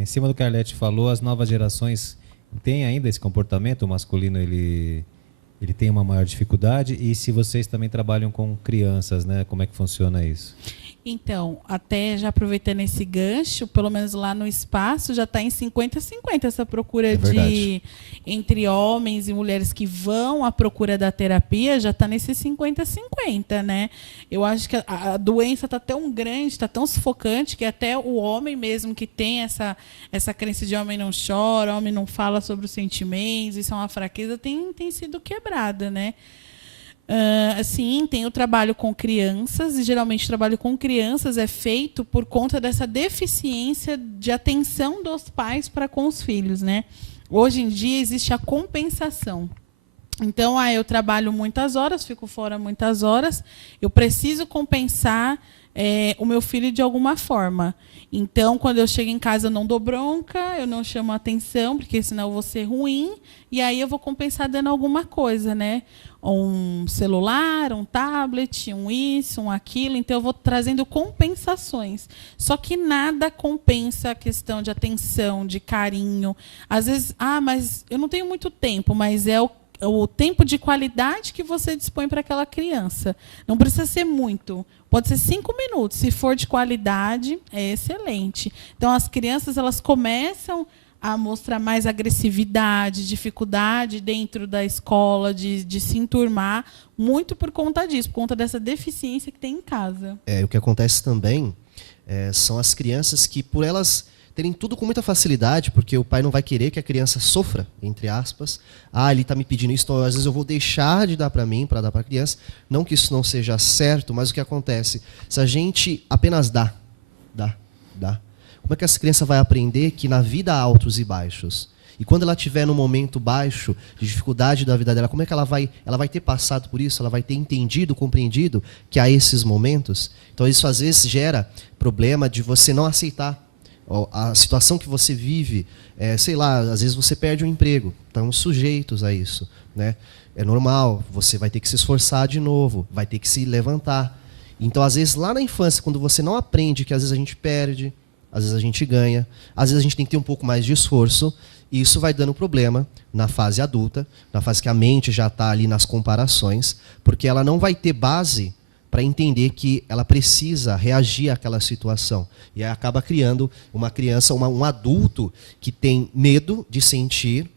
em cima do que a Arlete falou, as novas gerações têm ainda esse comportamento, o masculino ele tem uma maior dificuldade, e se vocês também trabalham com crianças, né, como é que funciona isso? Então, até já aproveitando esse gancho, pelo menos lá no espaço, já está em 50-50 essa procura entre homens e mulheres que vão à procura da terapia, já está nesse 50-50, né? Eu acho que a doença está tão grande, está tão sufocante, que até o homem mesmo que tem essa crença de homem não chora, homem não fala sobre os sentimentos, isso é uma fraqueza, tem sido quebrada, né? Sim, tem o trabalho com crianças, e geralmente o trabalho com crianças é feito por conta dessa deficiência de atenção dos pais para com os filhos, né? Hoje em dia existe a compensação. Então, eu trabalho muitas horas, fico fora muitas horas, eu preciso compensar o meu filho de alguma forma. Então, quando eu chego em casa, eu não dou bronca, eu não chamo atenção, porque senão eu vou ser ruim, e aí eu vou compensar dando alguma coisa, né? Um celular, um tablet, um isso, um aquilo. Então, eu vou trazendo compensações. Só que nada compensa a questão de atenção, de carinho. Às vezes, mas eu não tenho muito tempo, mas é o tempo de qualidade que você dispõe para aquela criança. Não precisa ser muito. Pode ser 5 minutos. Se for de qualidade, é excelente. Então, as crianças elas começam a mostrar mais agressividade, dificuldade dentro da escola, de se enturmar, muito por conta disso, por conta dessa deficiência que tem em casa. O que acontece também são as crianças que, por elas terem tudo com muita facilidade, porque o pai não vai querer que a criança sofra, entre aspas. Ele está me pedindo isso, então às vezes eu vou deixar de dar para mim, para dar para a criança. Não que isso não seja certo, mas o que acontece? Se a gente apenas dá, como é que essa criança vai aprender que na vida há altos e baixos? E quando ela estiver no momento baixo, de dificuldade da vida dela, como é que ela vai ter passado por isso? Ela vai ter entendido, compreendido que há esses momentos? Então isso às vezes gera problema de você não aceitar a situação que você vive. Sei lá, às vezes você perde um emprego. Estamos sujeitos a isso, né? É normal, você vai ter que se esforçar de novo, vai ter que se levantar. Então, às vezes, lá na infância, quando você não aprende que às vezes a gente perde, às vezes a gente ganha, às vezes a gente tem que ter um pouco mais de esforço, e isso vai dando problema na fase adulta, na fase que a mente já está ali nas comparações, porque ela não vai ter base para entender que ela precisa reagir àquela situação. E aí acaba criando uma criança, um adulto que tem medo de sentir,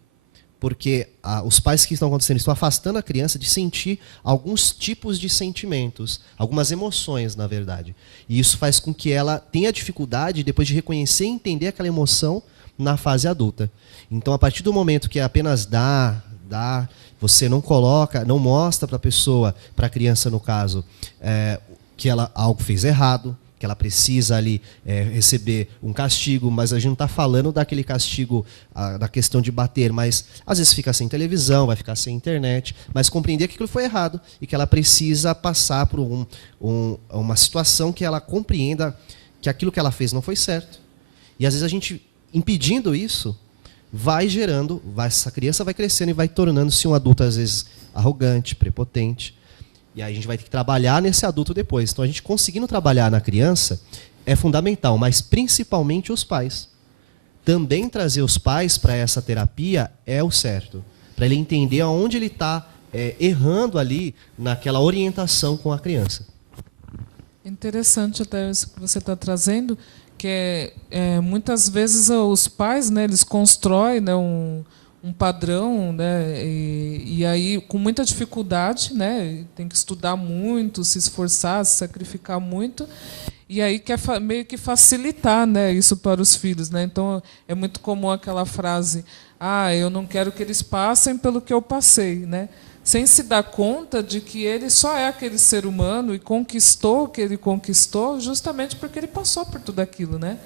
porque os pais que estão acontecendo estão afastando a criança de sentir alguns tipos de sentimentos, algumas emoções, na verdade. E isso faz com que ela tenha dificuldade depois de reconhecer e entender aquela emoção na fase adulta. Então, a partir do momento que é apenas dá, dá, você não coloca, não mostra para a pessoa, para a criança no caso, que ela algo fez errado, que ela precisa ali receber um castigo, mas a gente não está falando daquele castigo, da questão de bater, mas às vezes fica sem televisão, vai ficar sem internet, mas compreender que aquilo foi errado e que ela precisa passar por uma situação que ela compreenda que aquilo que ela fez não foi certo. E às vezes a gente, impedindo isso, vai gerando, essa criança vai crescendo e vai tornando-se um adulto, às vezes, arrogante, prepotente. E aí a gente vai ter que trabalhar nesse adulto depois. Então, a gente conseguindo trabalhar na criança é fundamental, mas principalmente os pais. Também trazer os pais para essa terapia é o certo, para ele entender aonde ele está errando ali naquela orientação com a criança. Interessante até isso que você está trazendo, que muitas vezes os pais, né, eles constroem, né, um padrão, né, e aí com muita dificuldade, né, tem que estudar muito, se esforçar, se sacrificar muito, e aí quer meio que facilitar, né, isso para os filhos, né? Então é muito comum aquela frase: eu não quero que eles passem pelo que eu passei, né? Sem se dar conta de que ele só é aquele ser humano e conquistou o que ele conquistou justamente porque ele passou por tudo aquilo, né?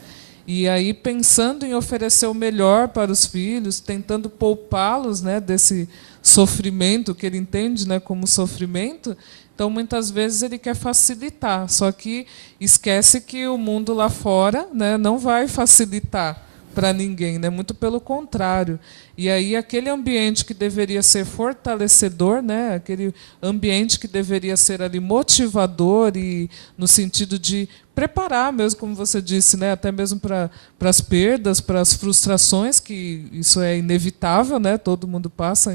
E aí, pensando em oferecer o melhor para os filhos, tentando poupá-los, né, desse sofrimento que ele entende, né, como sofrimento, então, muitas vezes, ele quer facilitar, só que esquece que o mundo lá fora, né, não vai facilitar para ninguém, né? Muito pelo contrário. E aí aquele ambiente que deveria ser fortalecedor, né? Aquele ambiente que deveria ser ali motivador e no sentido de preparar mesmo, como você disse, né? Até mesmo para as perdas, para as frustrações, que isso é inevitável, né? Todo mundo passa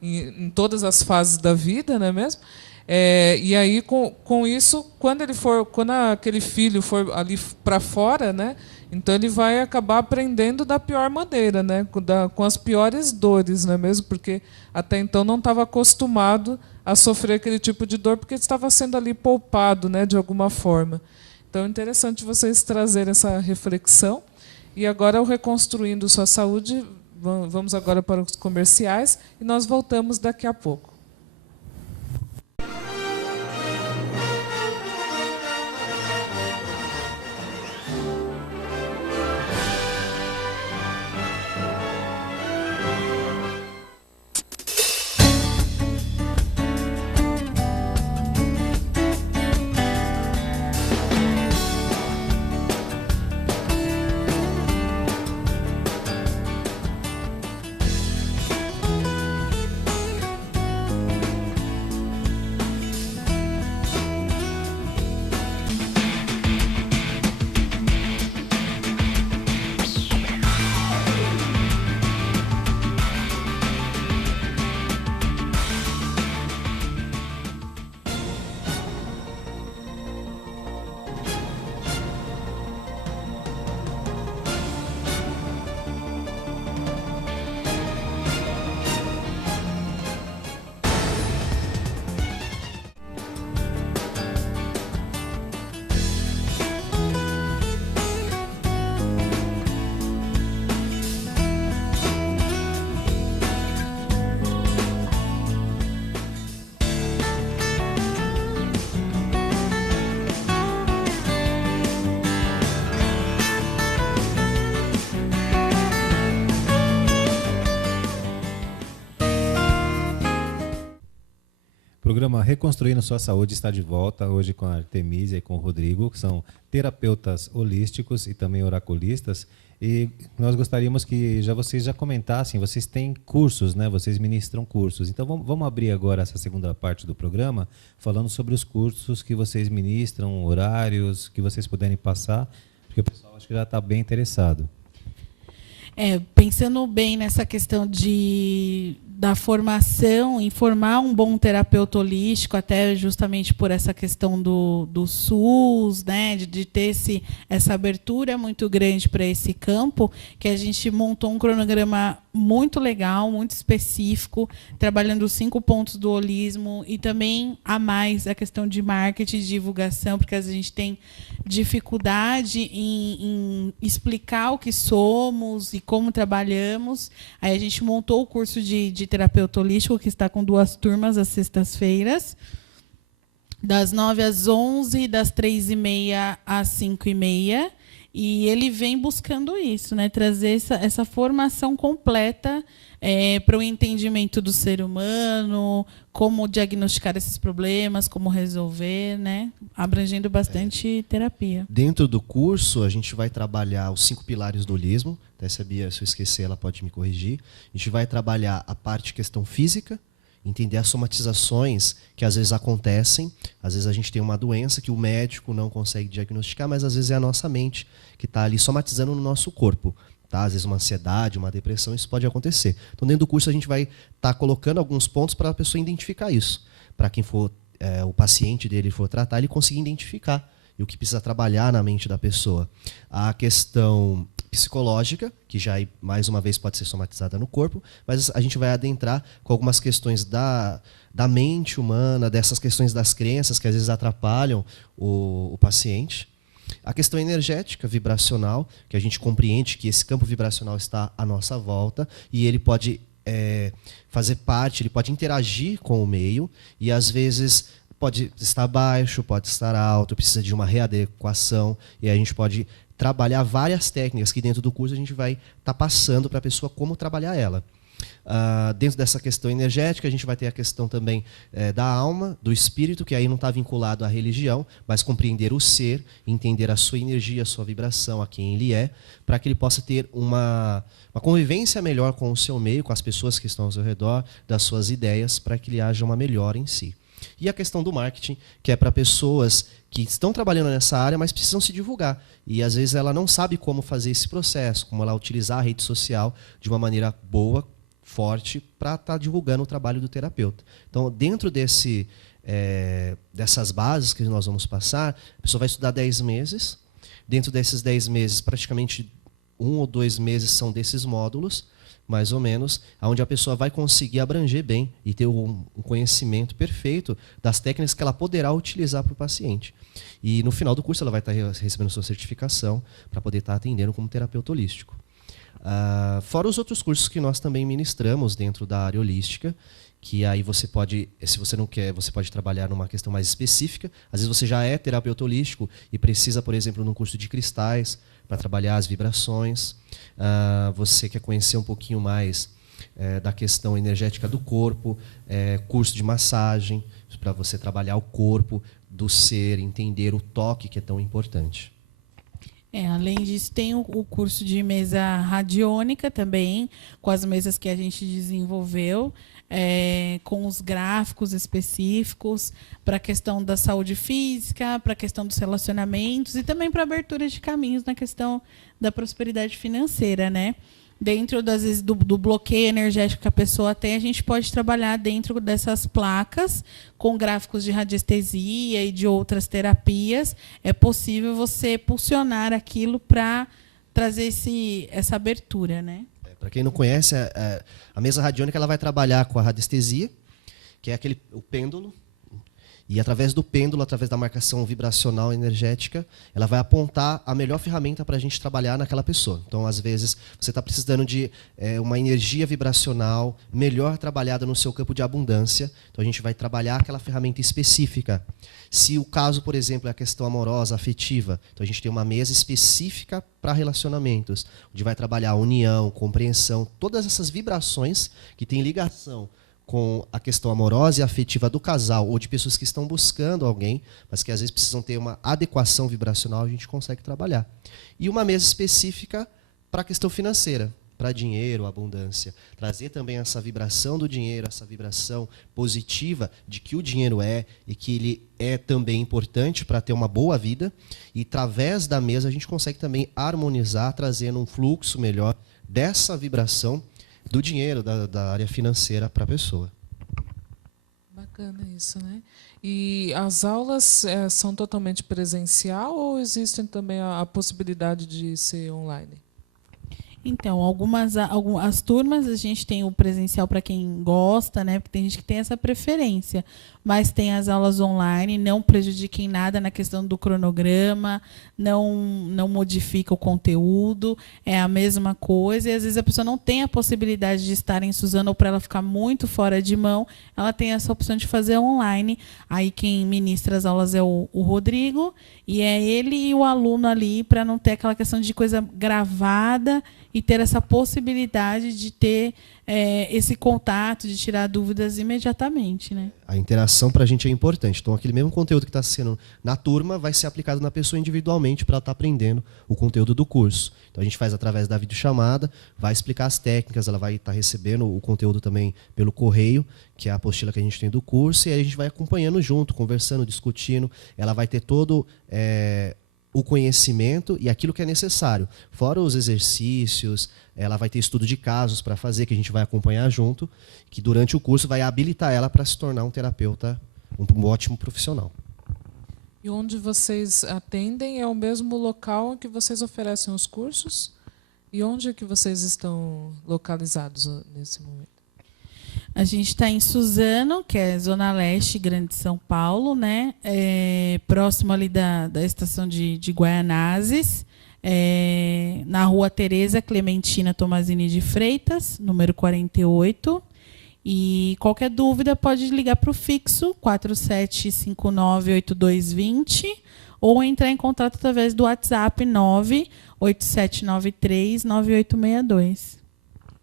em todas as fases da vida, não é mesmo? E aí com isso, quando aquele filho for ali para fora, né? Então ele vai acabar aprendendo da pior maneira, né? Com as piores dores, não é mesmo? Porque até então não estava acostumado a sofrer aquele tipo de dor, porque estava sendo ali poupado, né? De alguma forma. Então é interessante vocês trazerem essa reflexão. E agora, o Reconstruindo Sua Saúde, vamos agora para os comerciais e nós voltamos daqui a pouco. O programa Reconstruindo Sua Saúde está de volta hoje com a Artemísia e com o Rodrigo, que são terapeutas holísticos e também oraculistas. E nós gostaríamos que vocês já comentassem, vocês têm cursos, né? Vocês ministram cursos. Então vamos abrir agora essa segunda parte do programa, falando sobre os cursos que vocês ministram, horários que vocês puderem passar, porque o pessoal acho que já está bem interessado. Pensando bem nessa questão da formação, em formar um bom terapeuta holístico, até justamente por essa questão do SUS, né, de ter essa abertura muito grande para esse campo, que a gente montou um cronograma muito legal, muito específico, trabalhando os 5 pontos do holismo e também a mais a questão de marketing e divulgação, porque a gente tem dificuldade em explicar o que somos e como trabalhamos. Aí a gente montou o curso de terapeuta holístico, que está com 2 turmas às sextas-feiras, das 9 às 11, das 3h30 às 5h30. E ele vem buscando isso, né? Trazer essa formação completa para o entendimento do ser humano, como diagnosticar esses problemas, como resolver, né? Abrangendo bastante terapia. Dentro do curso, a gente vai trabalhar os 5 pilares do holismo. Até se a Bia, se eu esquecer, ela pode me corrigir. A gente vai trabalhar a parte questão física, entender as somatizações que às vezes acontecem. Às vezes a gente tem uma doença que o médico não consegue diagnosticar, mas às vezes é a nossa mente que está ali somatizando no nosso corpo. Tá? Às vezes uma ansiedade, uma depressão, isso pode acontecer. Então, dentro do curso, a gente vai estar colocando alguns pontos para a pessoa identificar isso. Para quem for o paciente dele for tratar, ele conseguir identificar e o que precisa trabalhar na mente da pessoa. A questão psicológica, que já mais uma vez pode ser somatizada no corpo, mas a gente vai adentrar com algumas questões da mente humana, dessas questões das crenças que às vezes atrapalham o paciente. A questão energética, vibracional, que a gente compreende que esse campo vibracional está à nossa volta e ele pode fazer parte, ele pode interagir com o meio e às vezes pode estar baixo, pode estar alto, precisa de uma readequação e a gente pode trabalhar várias técnicas que dentro do curso a gente vai estar passando para a pessoa como trabalhar ela. Dentro dessa questão energética, a gente vai ter a questão também da alma, do espírito, que aí não está vinculado à religião, mas compreender o ser, entender a sua energia, a sua vibração, a quem ele é, para que ele possa ter uma convivência melhor com o seu meio, com as pessoas que estão ao seu redor, das suas ideias, para que ele haja uma melhora em si. E a questão do marketing, que é para pessoas que estão trabalhando nessa área, mas precisam se divulgar. E às vezes ela não sabe como fazer esse processo, como ela utilizar a rede social de uma maneira boa, forte, para estar divulgando o trabalho do terapeuta. Então, dentro dessas bases que nós vamos passar, a pessoa vai estudar 10 meses. Dentro desses 10 meses, praticamente 1 ou 2 meses são desses módulos, mais ou menos, onde a pessoa vai conseguir abranger bem e ter um conhecimento perfeito das técnicas que ela poderá utilizar para o paciente. E no final do curso ela vai estar recebendo sua certificação para poder estar atendendo como terapeuta holístico. Fora os outros cursos que nós também ministramos dentro da área holística, que aí você pode, se você não quer, você pode trabalhar numa questão mais específica. Às vezes você já é terapeuta holístico e precisa, por exemplo, num curso de cristais, para trabalhar as vibrações. Você quer conhecer um pouquinho mais da questão energética do corpo, curso de massagem, para você trabalhar o corpo do ser, entender o toque, que é tão importante. Além disso, tem o curso de mesa radiônica também, com as mesas que a gente desenvolveu, com os gráficos específicos para a questão da saúde física, para a questão dos relacionamentos e também para abertura de caminhos na questão da prosperidade financeira, né? Dentro das vezes do bloqueio energético que a pessoa tem, a gente pode trabalhar dentro dessas placas com gráficos de radiestesia e de outras terapias. É possível você pulsionar aquilo para trazer essa abertura, né? Para quem não conhece, a mesa radiônica ela vai trabalhar com a radiestesia, que é o pêndulo. E através do pêndulo, através da marcação vibracional energética, ela vai apontar a melhor ferramenta para a gente trabalhar naquela pessoa. Então, às vezes, você está precisando de uma energia vibracional melhor trabalhada no seu campo de abundância. Então, a gente vai trabalhar aquela ferramenta específica. Se o caso, por exemplo, é a questão amorosa, afetiva, então a gente tem uma mesa específica para relacionamentos, onde vai trabalhar a união, compreensão, todas essas vibrações que têm ligação com a questão amorosa e afetiva do casal ou de pessoas que estão buscando alguém, mas que às vezes precisam ter uma adequação vibracional, a gente consegue trabalhar. E uma mesa específica para a questão financeira, para dinheiro, abundância. Trazer também essa vibração do dinheiro, essa vibração positiva de que o dinheiro e que ele é também importante para ter uma boa vida. E através da mesa a gente consegue também harmonizar, trazendo um fluxo melhor dessa vibração do dinheiro, da área financeira para a pessoa. Bacana isso, né? E as aulas são totalmente presencial ou existem também a possibilidade de ser online? Então, as turmas a gente tem o presencial para quem gosta, né? Porque tem gente que tem essa preferência. Mas tem as aulas online, não prejudiquem nada na questão do cronograma, não modifica o conteúdo, é a mesma coisa. E às vezes a pessoa não tem a possibilidade de estar em Suzano ou para ela ficar muito fora de mão, ela tem essa opção de fazer online. Aí quem ministra as aulas é o Rodrigo, e é ele e o aluno ali, para não ter aquela questão de coisa gravada e ter essa possibilidade de ter esse contato, de tirar dúvidas imediatamente, né? A interação para a gente é importante. Então, aquele mesmo conteúdo que está sendo na turma vai ser aplicado na pessoa individualmente para ela estar aprendendo o conteúdo do curso. Então, a gente faz através da videochamada, vai explicar as técnicas, ela vai estar recebendo o conteúdo também pelo correio, que é a apostila que a gente tem do curso, e aí a gente vai acompanhando junto, conversando, discutindo. Ela vai ter todo o conhecimento e aquilo que é necessário. Fora os exercícios, ela vai ter estudo de casos para fazer, que a gente vai acompanhar junto, que durante o curso vai habilitar ela para se tornar um terapeuta, um ótimo profissional. E onde vocês atendem é o mesmo local que vocês oferecem os cursos? E onde é que vocês estão localizados nesse momento? A gente está em Suzano, que é Zona Leste, Grande São Paulo, né? Próximo ali da estação de Guaianazes, na rua Tereza Clementina Tomazini de Freitas, número 48. E qualquer dúvida pode ligar para o fixo 47598220 ou entrar em contato através do WhatsApp 987939862.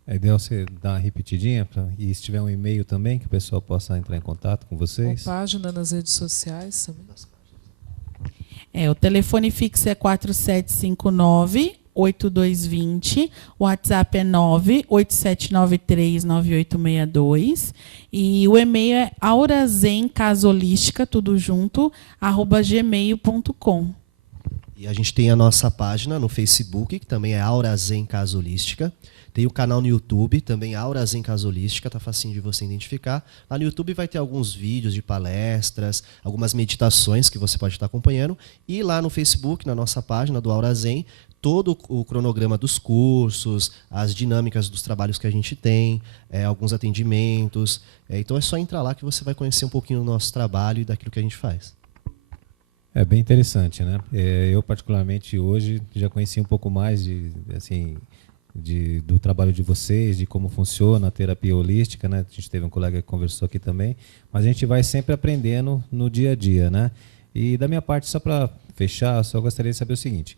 É ideal você dar uma repetidinha, e se tiver um e-mail também, que o pessoal possa entrar em contato com vocês. Ou página nas redes sociais também. O telefone fixo é 4759-8220, o WhatsApp é 987939862 e o e-mail é aurazencasolística, tudo junto, @gmail.com. E a gente tem a nossa página no Facebook, que também é Aura Zen Casolística. Tem o canal no YouTube, também Aura Zen Casolística, tá facinho de você identificar. Lá no YouTube vai ter alguns vídeos de palestras, algumas meditações que você pode estar acompanhando. E lá no Facebook, na nossa página do Aura Zen, todo o cronograma dos cursos, as dinâmicas dos trabalhos que a gente tem, alguns atendimentos. Então é só entrar lá que você vai conhecer um pouquinho do nosso trabalho e daquilo que a gente faz. É bem interessante, né? Eu, particularmente, hoje já conheci um pouco mais do trabalho de vocês, de como funciona a terapia holística, né? A gente teve um colega que conversou aqui também, mas a gente vai sempre aprendendo no dia a dia, né? E da minha parte, só para fechar, só gostaria de saber o seguinte: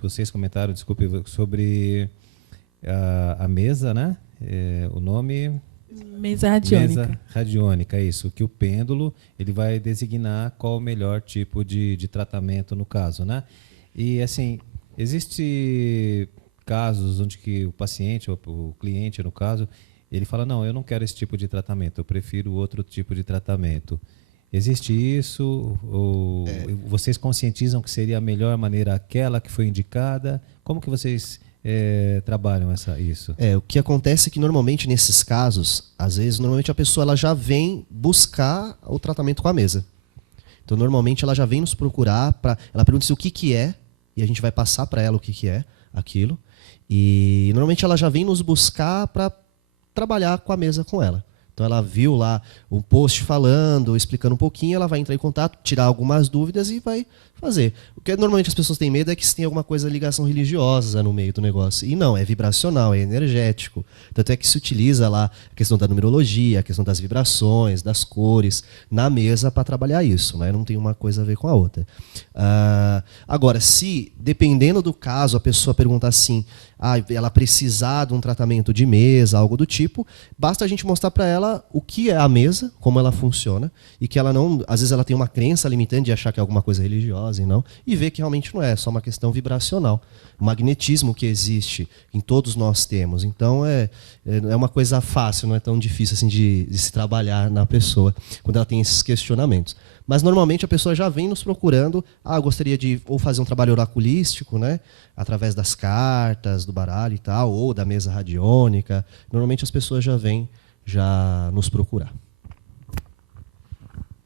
vocês comentaram, desculpe, sobre a mesa, né? O nome... Mesa radiônica. Mesa radiônica, é isso. Que o pêndulo ele vai designar qual o melhor tipo de tratamento no caso, né? E assim, existe casos onde que o paciente, ou o cliente no caso, ele fala, não, eu não quero esse tipo de tratamento, eu prefiro outro tipo de tratamento. Existe isso? Ou vocês conscientizam que seria a melhor maneira aquela que foi indicada? Como que vocês trabalham isso? O que acontece é que normalmente nesses casos, às vezes, normalmente a pessoa ela já vem buscar o tratamento com a mesa. Então, normalmente ela já vem nos procurar, ela pergunta-se o que é, e a gente vai passar para ela o que é aquilo. E normalmente ela já vem nos buscar para trabalhar com a mesa com ela. Então ela viu lá um post falando, explicando um pouquinho, ela vai entrar em contato, tirar algumas dúvidas e vai fazer. O que normalmente as pessoas têm medo é que se tem alguma coisa ligação religiosa no meio do negócio. E não, é vibracional, é energético. Tanto é que se utiliza lá a questão da numerologia, a questão das vibrações, das cores, na mesa para trabalhar isso, né? Não tem uma coisa a ver com a outra. Agora, se, dependendo do caso, a pessoa perguntar assim, ela precisar de um tratamento de mesa, algo do tipo, basta a gente mostrar para ela o que é a mesa, como ela funciona, e que ela não, às vezes ela tem uma crença limitante de achar que é alguma coisa religiosa e não, e ver que realmente não é só uma questão vibracional. O magnetismo que existe em todos nós temos. Então é uma coisa fácil, não é tão difícil assim de se trabalhar na pessoa quando ela tem esses questionamentos. Mas normalmente a pessoa já vem nos procurando, gostaria de ou fazer um trabalho oraculístico, né, através das cartas, do baralho e tal, ou da mesa radiônica. Normalmente as pessoas já vêm nos procurar.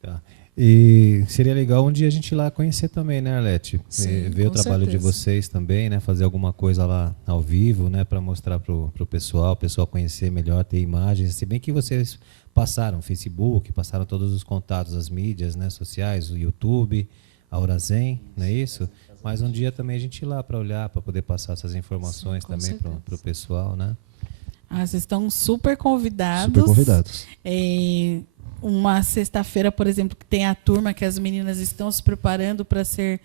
Tá. E seria legal um dia a gente ir lá conhecer também, né, Arlete? Sim, Ver o com trabalho de certeza. vocês também, né? Fazer alguma coisa lá ao vivo, né? Para mostrar pro pessoal, o pessoal conhecer melhor, ter imagens. Se bem que vocês passaram Facebook, passaram todos os contatos, as mídias, né, sociais, o YouTube, a Urazen, não é isso? Mas um dia também a gente ir lá para olhar, para poder passar essas informações Sim, com também certeza. pro pessoal, né? Ah, vocês estão super convidados. Super convidados. Uma sexta-feira, por exemplo, que tem a turma que as meninas estão se preparando para ser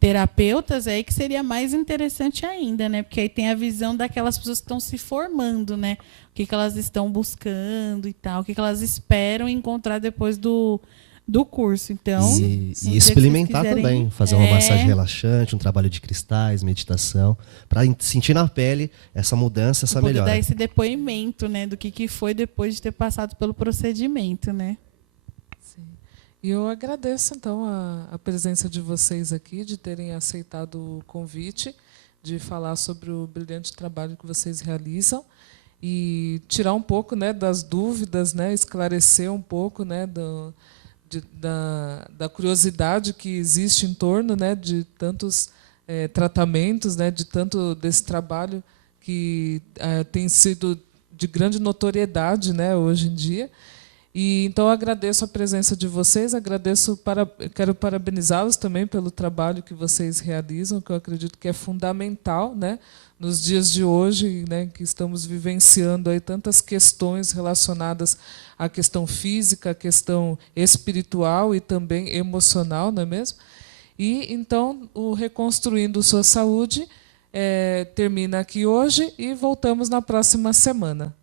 terapeutas, é aí que seria mais interessante ainda, né? Porque aí tem a visão daquelas pessoas que estão se formando, né? O que elas estão buscando e tal, o que elas esperam encontrar depois do curso. Então, um dia que vocês experimentar quiserem- também, fazer uma massagem relaxante, um trabalho de cristais, meditação, para sentir na pele essa mudança, essa poder melhora. dar esse depoimento, né, do que foi depois de ter passado pelo procedimento, né? Sim. E eu agradeço, então, a presença de vocês aqui, de terem aceitado o convite, de falar sobre o brilhante trabalho que vocês realizam e tirar um pouco, né, das dúvidas, né, esclarecer um pouco, né, da curiosidade que existe em torno, né, de tantos tratamentos, né, de tanto desse trabalho que tem sido de grande notoriedade, né, hoje em dia. E então eu agradeço a presença de vocês, quero parabenizá-los também pelo trabalho que vocês realizam, que eu acredito que é fundamental, né, nos dias de hoje, né, que estamos vivenciando aí tantas questões relacionadas à questão física, à questão espiritual e também emocional, não é mesmo? E então o Reconstruindo Sua Saúde termina aqui hoje e voltamos na próxima semana.